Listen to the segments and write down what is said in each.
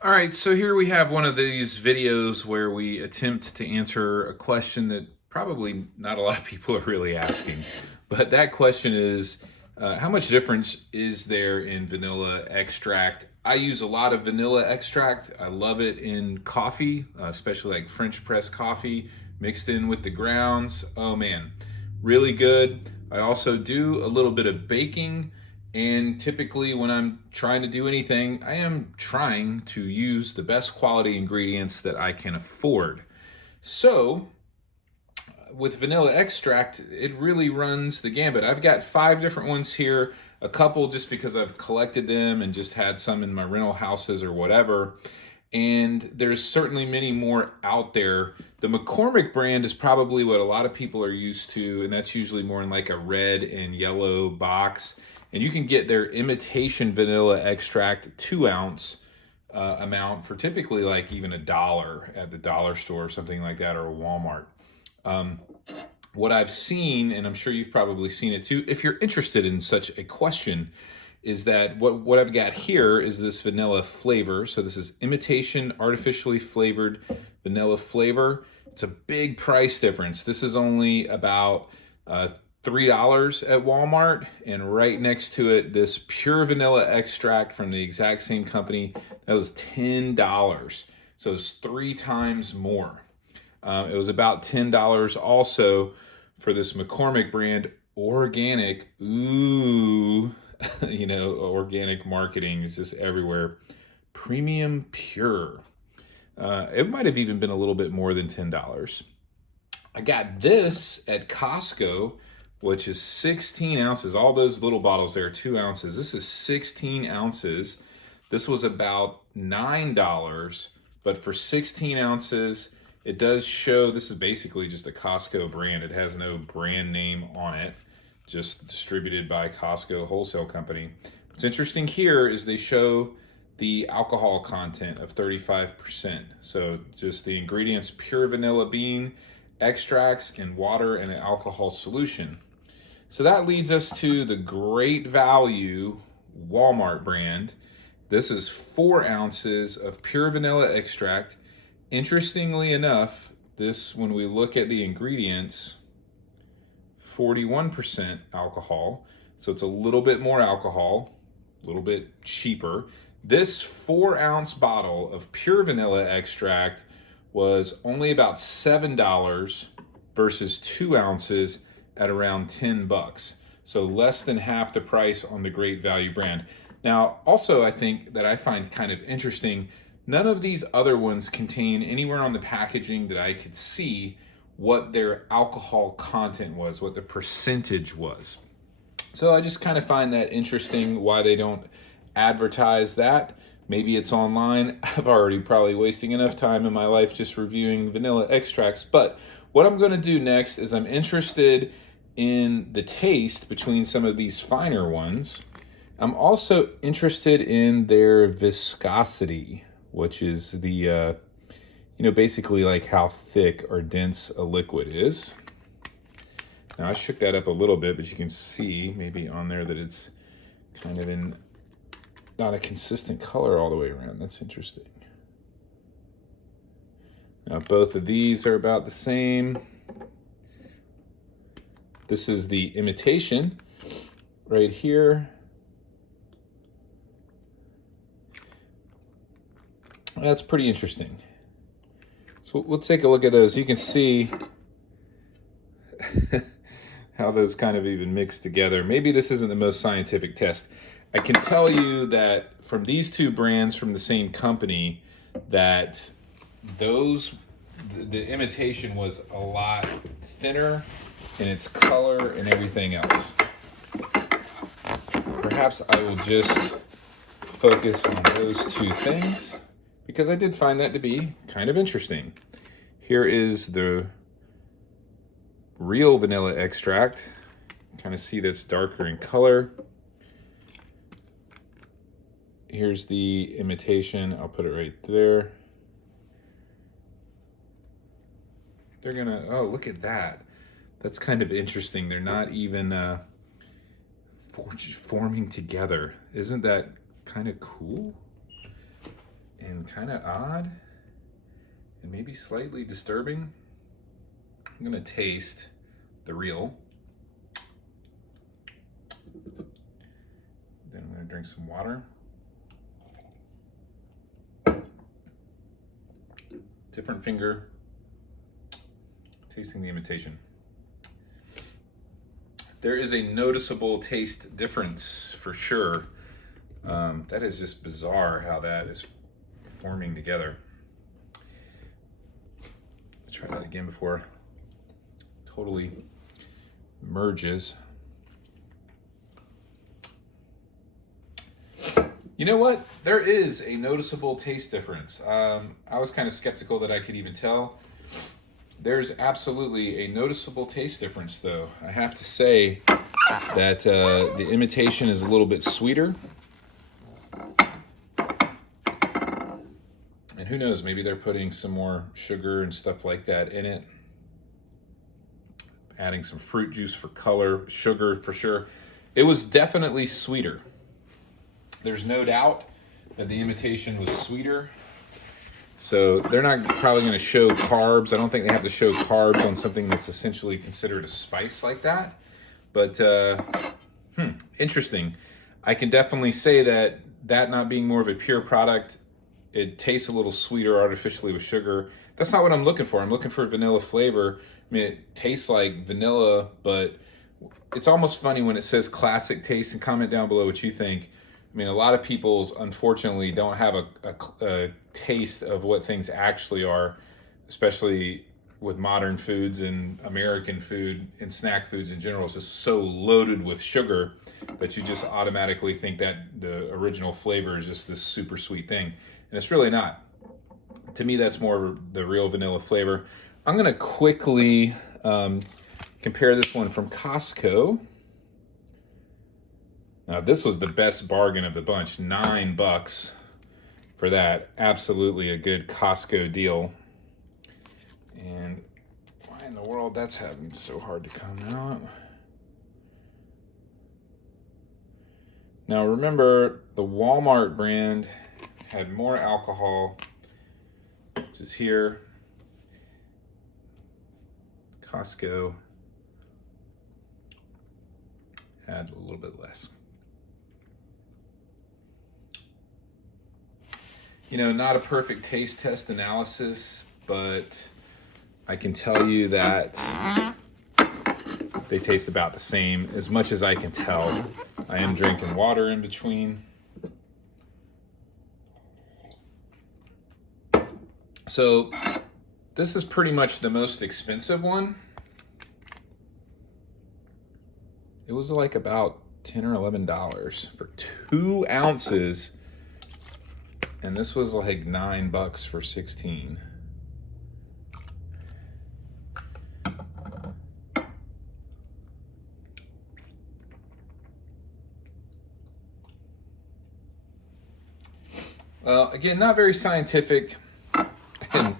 All right, so here we have one of these videos where we attempt to answer a question that probably not a lot of people are really asking. But that question is, how much difference is there in vanilla extract? I use a lot of vanilla extract. I love it in coffee, especially like French press coffee mixed in with the grounds. Oh man, really good. I also do a little bit of baking, and typically, when I'm trying to do anything, I am trying to use the best quality ingredients that I can afford. So, with vanilla extract, it really runs the gambit. I've got 5 different ones here, a couple just because I've collected them and just had some in my rental houses or whatever. And there's certainly many more out there. The McCormick brand is probably what a lot of people are used to, and that's usually more in like a red and yellow box. And you can get their imitation vanilla extract 2 ounce amount for typically like even $1 at the dollar store or something like that, or a Walmart. Um, what I've seen, and I'm sure you've probably seen it too, if you're interested in such a question, is that what I've got here is this vanilla flavor. So this is imitation artificially flavored vanilla flavor. It's a big price difference. This is only about $3 at Walmart, and right next to it, this pure vanilla extract from the exact same company, that was $10. So it's 3 times more. It was about $10 also for this McCormick brand organic. Ooh, organic marketing is just everywhere. Premium pure. It might have even been a little bit more than $10. I got this at Costco, which is 16 ounces. All those little bottles there, 2 ounces. This is 16 ounces. This was about $9, but for 16 ounces, it does show this is basically just a Costco brand. It has no brand name on it, just distributed by Costco Wholesale Company. What's interesting here is they show the alcohol content of 35%. So just the ingredients, pure vanilla bean extracts and water and an alcohol solution. So that leads us to the Great Value Walmart brand. This is 4 ounces of pure vanilla extract. Interestingly enough, this, when we look at the ingredients, 41% alcohol. So it's a little bit more alcohol, a little bit cheaper. This 4 ounce bottle of pure vanilla extract was only about $7 versus 2 ounces at around $10. So less than half the price on the Great Value brand. Now, also, I think that I find kind of interesting, none of these other ones contain anywhere on the packaging that I could see what their alcohol content was, what the percentage was. So I just kind of find that interesting why they don't advertise that. Maybe it's online. I've already probably wasting enough time in my life just reviewing vanilla extracts. But what I'm going to do next is I'm interested in the taste between some of these finer ones. I'm also interested in their viscosity, which is the, basically like how thick or dense a liquid is. Now I shook that up a little bit, but you can see maybe on there that it's kind of in not a consistent color all the way around. That's interesting. Now both of these are about the same. This is the Imitation right here. That's pretty interesting. So we'll take a look at those. You can see how those kind of even mix together. Maybe this isn't the most scientific test. I can tell you that from these 2 brands from the same company, that the Imitation was a lot thinner in its color and everything else. Perhaps I will just focus on those 2 things, because I did find that to be kind of interesting. Here is the real vanilla extract. Kind of see that's darker in color. Here's the Imitation. I'll put it right there. They're gonna, oh, look at that. That's kind of interesting. They're not even forming together. Isn't that kind of cool and kind of odd and maybe slightly disturbing. I'm gonna taste the real. Then I'm gonna drink some water. Different finger, tasting the imitation. There is a noticeable taste difference for sure. That is just bizarre how that is forming together. Let's try that again before it totally merges. You know what? There is a noticeable taste difference. I was kind of skeptical that I could even tell. There's absolutely a noticeable taste difference, though. I have to say that the imitation is a little bit sweeter. And who knows, maybe they're putting some more sugar and stuff like that in it. Adding some fruit juice for color, sugar for sure. It was definitely sweeter. There's no doubt that the imitation was sweeter. So they're not probably going to show carbs. I don't think they have to show carbs on something that's essentially considered a spice like that. But interesting. I can definitely say that not being more of a pure product, it tastes a little sweeter artificially with sugar. That's not what I'm looking for. I'm looking for vanilla flavor. I mean, it tastes like vanilla, but it's almost funny when it says classic taste, and comment down below what you think. I mean, a lot of people, unfortunately, don't have a taste of what things actually are, especially with modern foods and American food and snack foods in general. It's just so loaded with sugar that you just automatically think that the original flavor is just this super sweet thing. And it's really not. To me, that's more of the real vanilla flavor. I'm going to quickly compare this one from Costco. Now, this was the best bargain of the bunch, $9 for that. Absolutely a good Costco deal. And why in the world that's having so hard to come out? Now, remember, the Walmart brand had more alcohol, which is here. Costco had a little bit less. You know, not a perfect taste test analysis, but I can tell you that they taste about the same as much as I can tell. I am drinking water in between. So this is pretty much the most expensive one. It was like about $10 or $11 for 2 ounces. And this was like $9 for 16. Well, again, not very scientific. And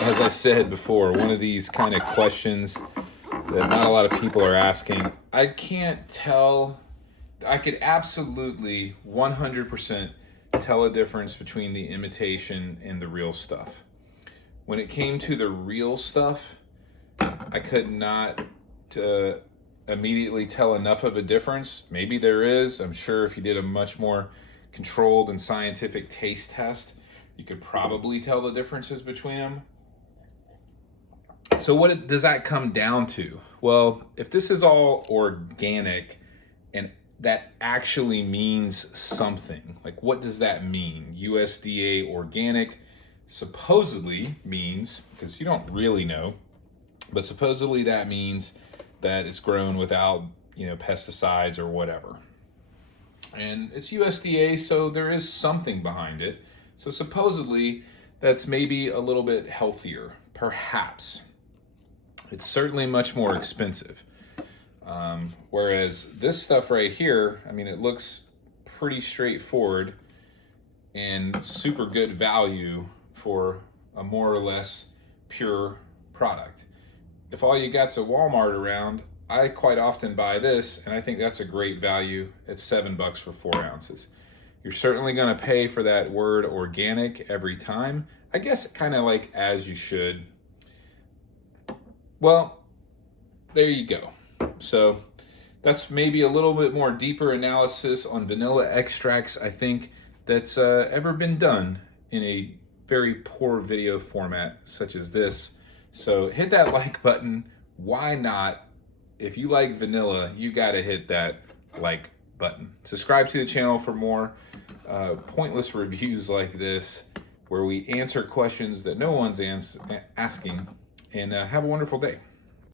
as I said before, one of these kind of questions that not a lot of people are asking. I can't tell. I could absolutely 100% tell a difference between the imitation and the real stuff. When it came to the real stuff, I could not immediately tell enough of a difference. Maybe there is. I'm sure if you did a much more controlled and scientific taste test, you could probably tell the differences between them. So what does that come down to? Well, if this is all organic and that actually means something, like what does that mean? USDA organic supposedly means, because you don't really know, but supposedly that means that it's grown without, pesticides or whatever. And it's USDA, so there is something behind it. So supposedly that's maybe a little bit healthier, perhaps. It's certainly much more expensive. Whereas this stuff right here, it looks pretty straightforward and super good value for a more or less pure product. If all you got's a Walmart around, I quite often buy this, and I think that's a great value at $7 for 4 ounces. You're certainly going to pay for that word organic every time. I guess kind of like as you should. Well, there you go. So that's maybe a little bit more deeper analysis on vanilla extracts, I think, that's ever been done in a very poor video format such as this. So hit that like button. Why not? If you like vanilla, you got to hit that like button. Subscribe to the channel for more pointless reviews like this, where we answer questions that no one's asking. And have a wonderful day.